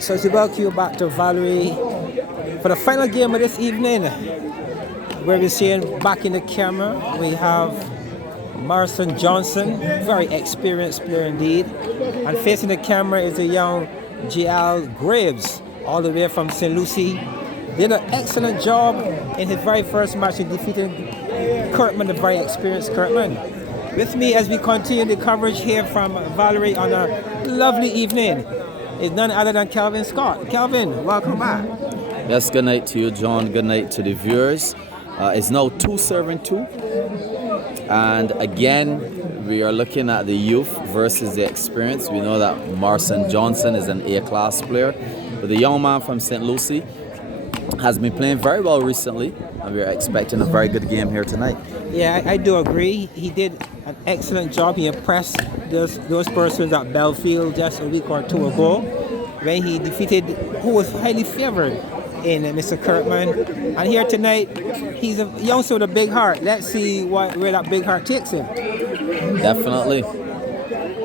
So to welcome you back to Valerie for the final game of this evening, where we're seeing back in the camera, we have Marson Johnson, very experienced player indeed. And facing the camera is the young Jael Greaves, all the way from St. Lucie. Did an excellent job in his very first match in defeating Kirkman, the very experienced Kirkman. With me as we continue the coverage here from Valerie on a lovely evening is none other than Kelvin Scott. Kelvin, welcome back. Yes, good night to you, John. Good night to the viewers. It's now 2-2. And again, we are looking at the youth versus the experience. We know that Marson Johnson is an A-class player. But the young man from St. Lucie has been playing very well recently. And we're expecting a very good game here tonight. Yeah, I do agree. He did an excellent job. He impressed those persons at Belfield just a week or two ago when he defeated who was highly favored in Mr. Kirkman. And here tonight, he's a youngster with a big heart. Let's see where that big heart takes him. Definitely.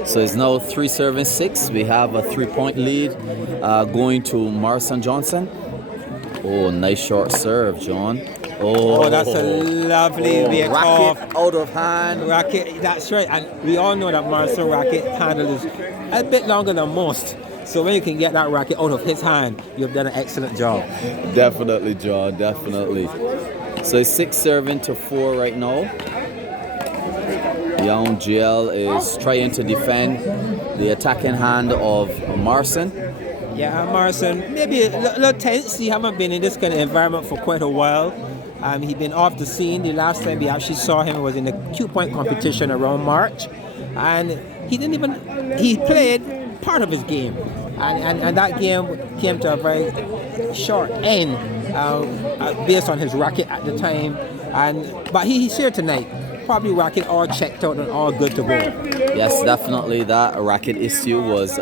So it's now 3-6. We have a 3-point lead going to Marson Johnson. Oh, nice short serve, John. Oh, that's a lovely way off. Racket out of hand. Racket, that's right. And we all know that Marson racket handle is a bit longer than most. So when you can get that racket out of his hand, you've done an excellent job. Definitely, John, definitely. So it's 6-4 right now. Young Jael is trying to defend the attacking hand of Marson. Yeah, Marson, maybe a little tense. He haven't been in this kind of environment for quite a while. He's been off the scene. The last time we actually saw him was in the 2-point competition around March. And he played part of his game. And that game came to a very short end based on his racket at the time. But he's here tonight. Probably racket all checked out and all good to go. Yes, definitely. That racket issue was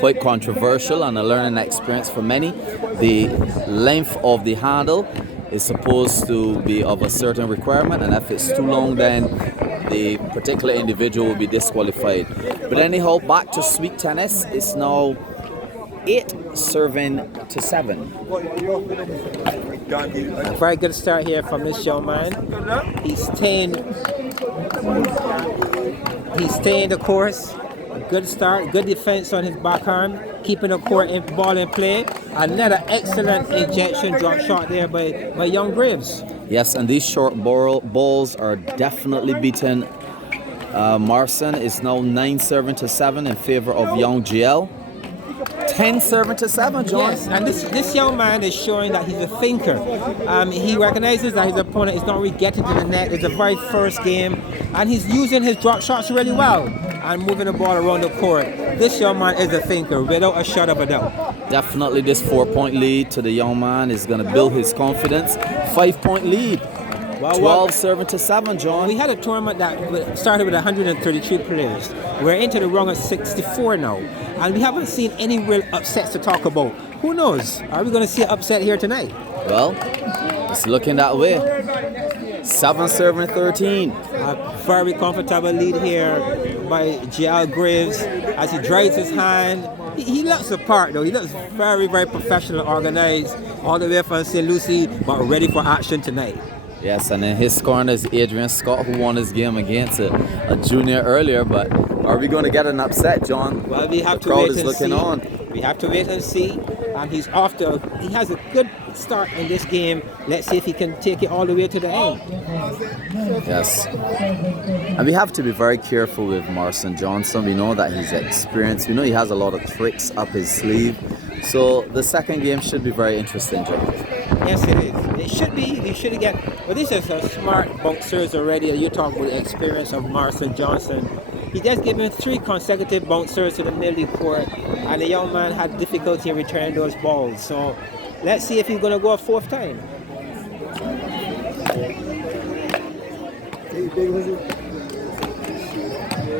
quite controversial and a learning experience for many. The length of the handle is supposed to be of a certain requirement, and if it's too long, then the particular individual will be disqualified. But anyhow, back to sweet tennis. It's now 8-7. A very good start here from this young man. He's staying the course. A good start, good defense on his back arm, keeping the ball in play. Another excellent injection drop shot there by young Greaves. Yes, and these short balls are definitely beating Marson. Is now 9-7 in favor of young Jael. 10-7, John. Yes, and this young man is showing that he's a thinker. He recognizes that his opponent is not really getting to the net. It's the very first game, and he's using his drop shots really well and moving the ball around the court. This young man is a thinker, without a shot of a doubt. Definitely, this 4-point lead to the young man is going to build his confidence. 5-point lead. 12-7, John. We had a tournament that started with 133 players. We're into the rung of 64 now, and we haven't seen any real upsets to talk about. Who knows? Are we going to see an upset here tonight? Well, it's looking that way. 7-13. A very comfortable lead here by Jael Greaves as he drives his hand. He looks the part though. He looks very, very professional, organized, all the way from St. Lucie, but ready for action tonight. Yes, and in his corner is Adrian Scott, who won his game against a junior earlier. But are we going to get an upset, John? Well, we have the to crowd wait is and looking see. on. We have to wait and see. And he has a good start in this game. Let's see if he can take it all the way to the end. Yes. And we have to be very careful with Marson Johnson. We know that he's experienced. We know he has a lot of tricks up his sleeve. So the second game should be very interesting, John. Yes, it is. It should be. You should get. Well, this is a smart bouncers already. You talk about the experience of Marson Johnson. He just gave him 3 consecutive bouncers to the middle of the court, and the young man had difficulty in returning those balls. So let's see if he's going to go a 4th time.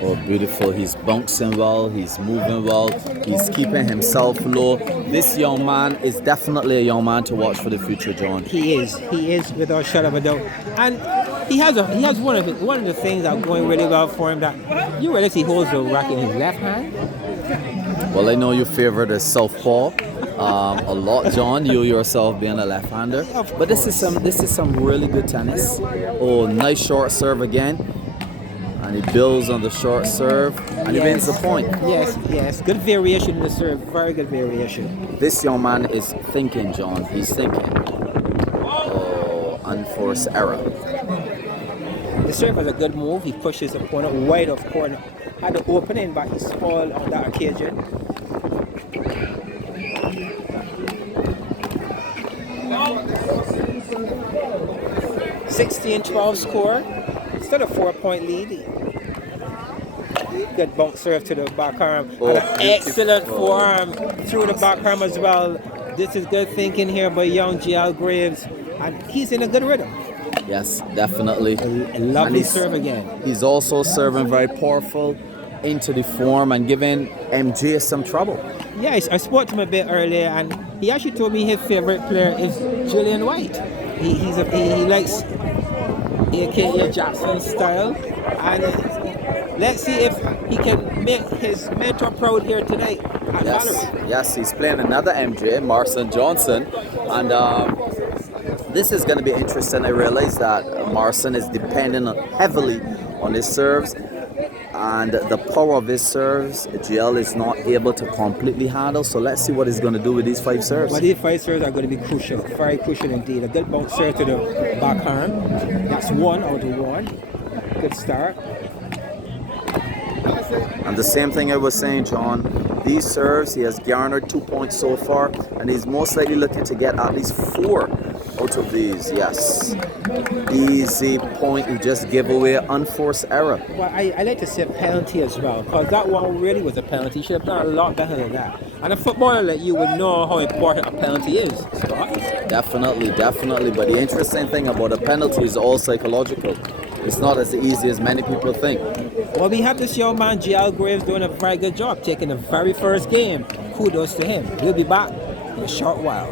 Oh, beautiful. He's bouncing well. He's moving well. He's keeping himself low. This young man is definitely a young man to watch for the future, John. He is without a shadow of a doubt. And he has one of the things that are going really well for him, that you realize he holds the racket in his left hand. Well, I know you favor the southpaw a lot, John. You yourself being a left-hander, but this is some really good tennis. Oh, nice short serve again, and he builds on the short serve, and he wins the point. Yes. Good variation in the serve. Very good variation. This young man is thinking, John. He's thinking. Oh, unforced error. The serve was a good move. He pushed his opponent wide off corner. Had the opening, but he spoiled on that occasion. (16-12) score. Still a 4-point lead. Good bounce serve to the back arm. And an excellent forearm through the back arm as well. This is good thinking here by young Jael Greaves. And he's in a good rhythm. Yes, definitely. A lovely serve again. He's also serving very powerful into the form and giving MJ some trouble. Yeah, I spoke to him a bit earlier, and he actually told me his favorite player is Julian White. He likes AKA Jackson style, and let's see if he can make his mentor proud here tonight at Valerie. Yes, he's playing another MJ, Marson Johnson, and this is going to be interesting. I realize that Marson is depending heavily on his serves, and the power of his serves, Jael is not able to completely handle. So let's see what he's going to do with these 5 serves. Well, these 5 serves are going to be crucial, very crucial indeed. A good bounce serve to the back arm. That's 1 out of 1. Good start. And the same thing I was saying, John. These serves, he has garnered 2 points so far, and he's most likely looking to get at least 4 out of these. Yes. Easy point. He just gave away unforced error. Well, I like to say penalty as well, because that one really was a penalty. He should have done a lot better than that. And a footballer like you would know how important a penalty is, Scott. Definitely. But the interesting thing about a penalty is all psychological. It's not as easy as many people think. Well, we have this young man, Jael Greaves, doing a very good job taking the very first game. Kudos to him. We'll be back in a short while.